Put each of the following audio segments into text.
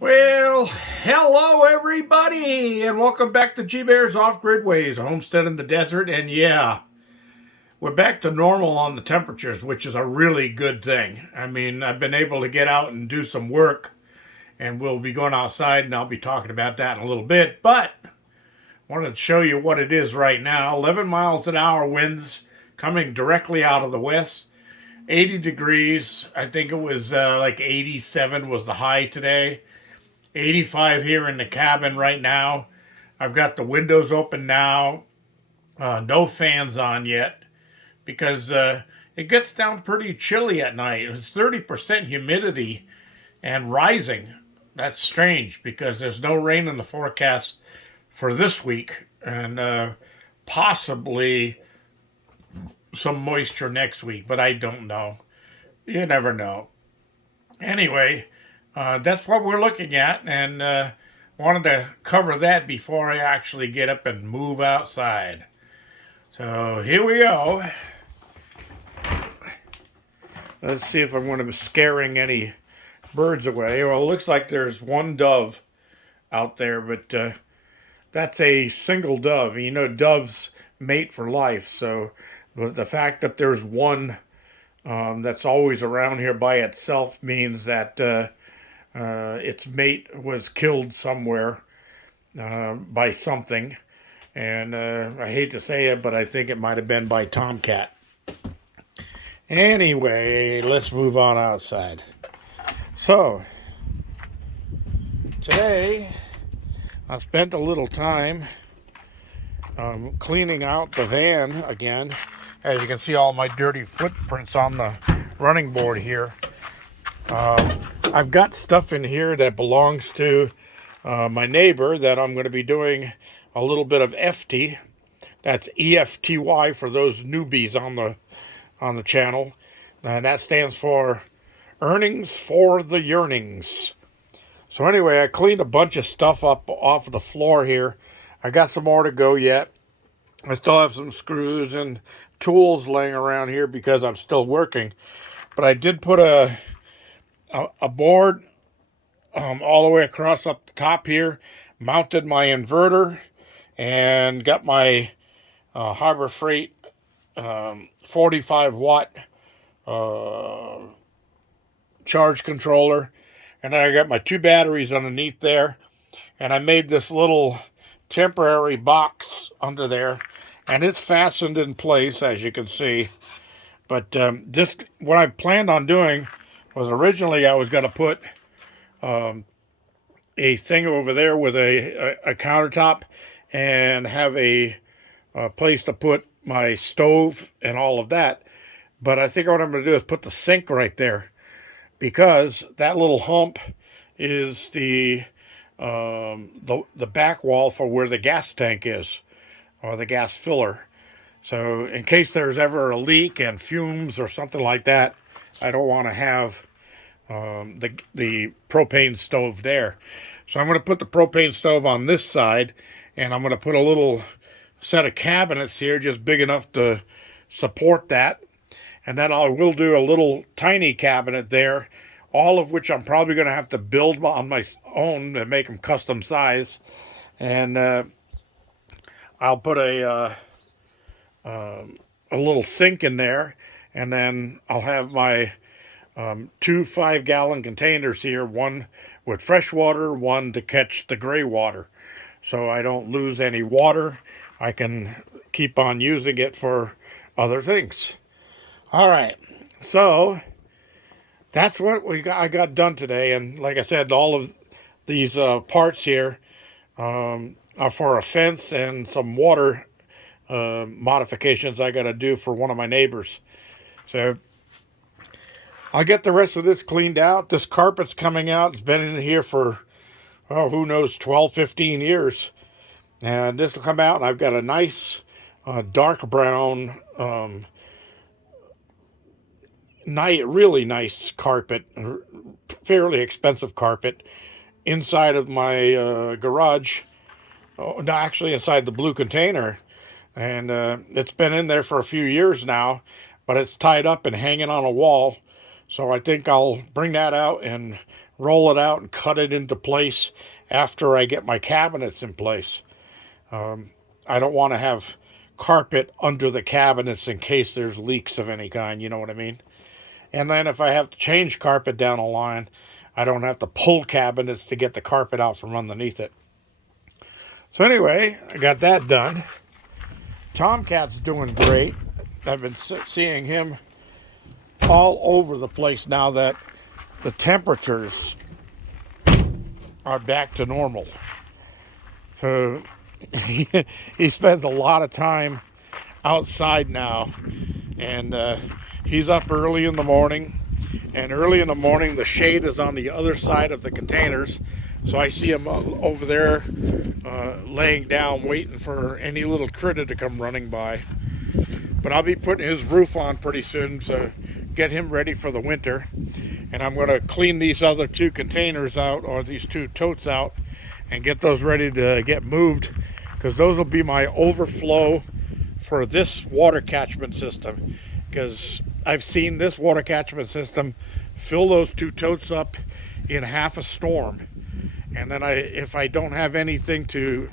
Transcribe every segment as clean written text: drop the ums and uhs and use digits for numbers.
Well, hello everybody, and welcome back to G-Bear's Off-Grid Ways, a homestead in the desert. And yeah, we're back to normal on the temperatures, which is a really good thing. I mean, I've been able to get out and do some work, and we'll be going outside, and I'll be talking about that in a little bit. But I wanted to show you what it is right now. 11 miles an hour winds coming directly out of the west. 80 degrees. I think it was like 87 was the high today. 85 here in the cabin right now. I've got the windows open now. No fans on yet because it gets down pretty chilly at night. It's 30% humidity and rising. That's strange because there's no rain in the forecast for this week, and possibly some moisture next week, but I don't know. You never know. Anyway, that's what we're looking at, and wanted to cover that before I actually get up and move outside. So here we go. Let's see if I'm going to be scaring any birds away. Well, it looks like there's one dove out there, but that's a single dove. You know, doves mate for life, so the fact that there's one that's always around here by itself means that its mate was killed somewhere by something. And I hate to say it, but I think it might have been by Tomcat. Anyway, let's move on outside. So, today I spent a little time cleaning out the van again. As you can see, all my dirty footprints on the running board here. I've got stuff in here that belongs to my neighbor that I'm going to be doing a little bit of EFTY. That's EFTY for those newbies on the channel. And that stands for Earnings for the Yearnings. So anyway, I cleaned a bunch of stuff up off of the floor here. I got some more to go yet. I still have some screws and tools laying around here because I'm still working. But I did put a board all the way across up the top here, mounted my inverter, and got my Harbor Freight 45 watt charge controller, and then I got my two batteries underneath there, and I made this little temporary box under there, and it's fastened in place, as you can see. But this, what I planned on doing was originally I was going to put a thing over there with a countertop and have a place to put my stove and all of that. But I think what I'm going to do is put the sink right there, because that little hump is the back wall for where the gas tank is, or the gas filler. So in case there's ever a leak and fumes or something like that, I don't want to have the propane stove there. So I'm going to put the propane stove on this side, and I'm going to put a little set of cabinets here just big enough to support that. And then I will do a little tiny cabinet there, all of which I'm probably going to have to build on my own and make them custom size. And I'll put a little sink in there, and then I'll have my two 5-gallon containers here, one with fresh water, one to catch the gray water, so I don't lose any water. I can keep on using it for other things. All right, so that's what I got done today. And like I said, all of these parts here are for a fence and some water modifications I got to do for one of my neighbors. So I'll get the rest of this cleaned out. This carpet's coming out. It's been in here for, oh, who knows, 12, 15 years. And this will come out, and I've got a nice dark brown, really nice carpet, fairly expensive carpet, inside of my garage. Oh, no, actually inside the blue container. And it's been in there for a few years now, but it's tied up and hanging on a wall. So I think I'll bring that out and roll it out and cut it into place after I get my cabinets in place. I don't want to have carpet under the cabinets in case there's leaks of any kind, you know what I mean? And then if I have to change carpet down the line, I don't have to pull cabinets to get the carpet out from underneath it. So anyway, I got that done. Tomcat's doing great. I've been seeing him all over the place now that the temperatures are back to normal. So he spends a lot of time outside now, and he's up early in the morning, and early in the morning the shade is on the other side of the containers, so I see him over there laying down waiting for any little critter to come running by. But I'll be putting his roof on pretty soon to get him ready for the winter, and I'm going to clean these other two containers out, or these two totes out, and get those ready to get moved, because those will be my overflow for this water catchment system. Because I've seen this water catchment system fill those two totes up in half a storm, and then if I don't have anything to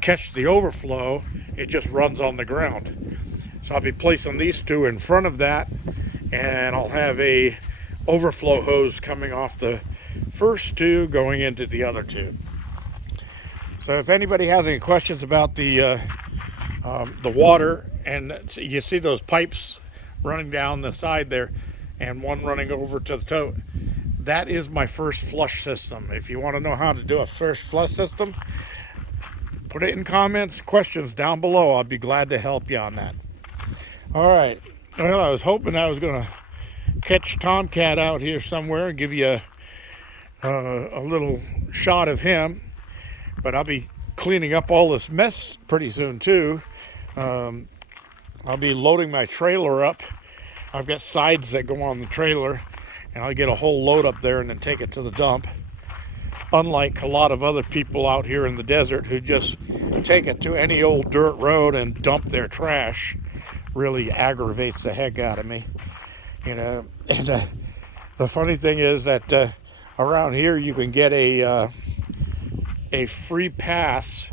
catch the overflow, it just runs on the ground. So I'll be placing these two in front of that, and I'll have a overflow hose coming off the first two going into the other two. So if anybody has any questions about the water, and you see those pipes running down the side there and one running over to the tote, that is my first flush system. If you want to know how to do a first flush system, put it in comments, questions down below. I'll be glad to help you on that. All right, well, I was hoping I was going to catch Tomcat out here somewhere and give you a little shot of him, but I'll be cleaning up all this mess pretty soon too. I'll be loading my trailer up. I've got sides that go on the trailer, and I'll get a whole load up there and then take it to the dump. Unlike a lot of other people out here in the desert who just take it to any old dirt road and dump their trash. Really aggravates the heck out of me, you know. And the funny thing is that around here you can get a free pass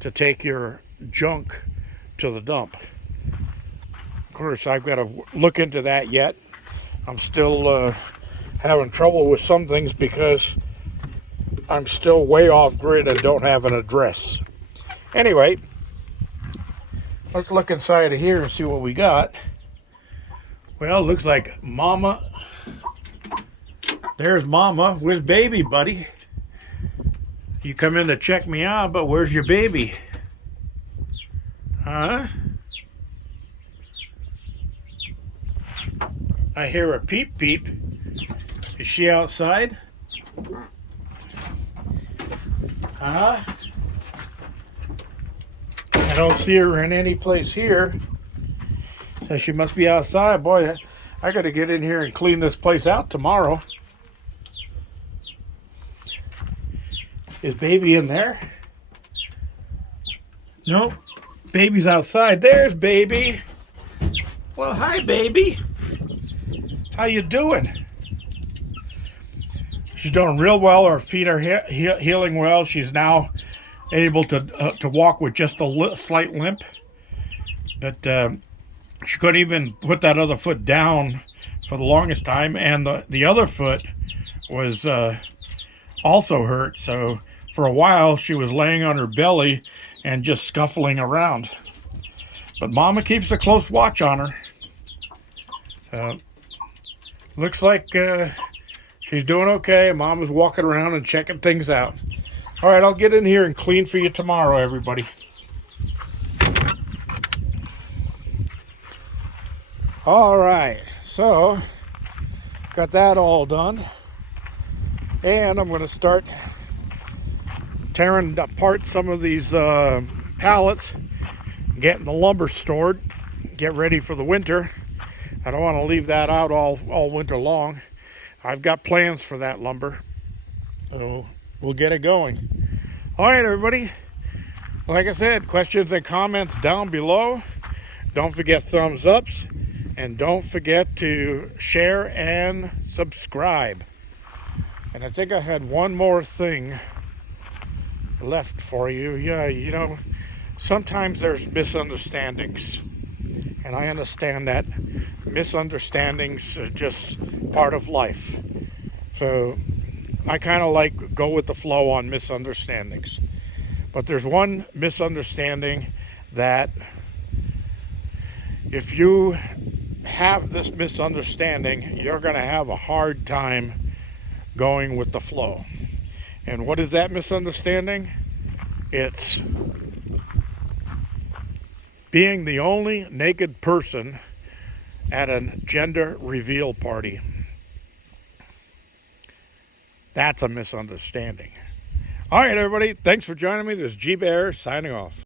to take your junk to the dump. Of course, I've got to look into that yet. I'm still having trouble with some things because I'm still way off grid and don't have an address. Anyway, let's look inside of here and see what we got. Well, looks like Mama. There's Mama with baby, buddy. You come in to check me out, but where's your baby? Huh? I hear a peep peep. Is she outside? Huh? I don't see her in any place here. So she must be outside. Boy, I got to get in here and clean this place out tomorrow. Is baby in there? Nope. Baby's outside. There's baby. Well, hi, baby. How you doing? She's doing real well. Her feet are healing well. She's now able to walk with just a slight limp. But she couldn't even put that other foot down for the longest time. And the other foot was also hurt. So for a while, she was laying on her belly and just scuffling around. But Mama keeps a close watch on her. Looks like she's doing okay. Mama's walking around and checking things out. All right, I'll get in here and clean for you tomorrow, everybody. All right, so got that all done. And I'm going to start tearing apart some of these pallets, getting the lumber stored, get ready for the winter. I don't want to leave that out all winter long. I've got plans for that lumber, so we'll get it going. All right, everybody. Like I said, questions and comments down below. Don't forget thumbs ups, and don't forget to share and subscribe. And I think I had one more thing left for you. Yeah, you know, sometimes there's misunderstandings. And I understand that misunderstandings are just part of life. So I kind of like go with the flow on misunderstandings. But there's one misunderstanding that if you have this misunderstanding, you're going to have a hard time going with the flow. And what is that misunderstanding? It's being the only naked person at a gender reveal party. That's a misunderstanding. All right, everybody. Thanks for joining me. This is G Bear signing off.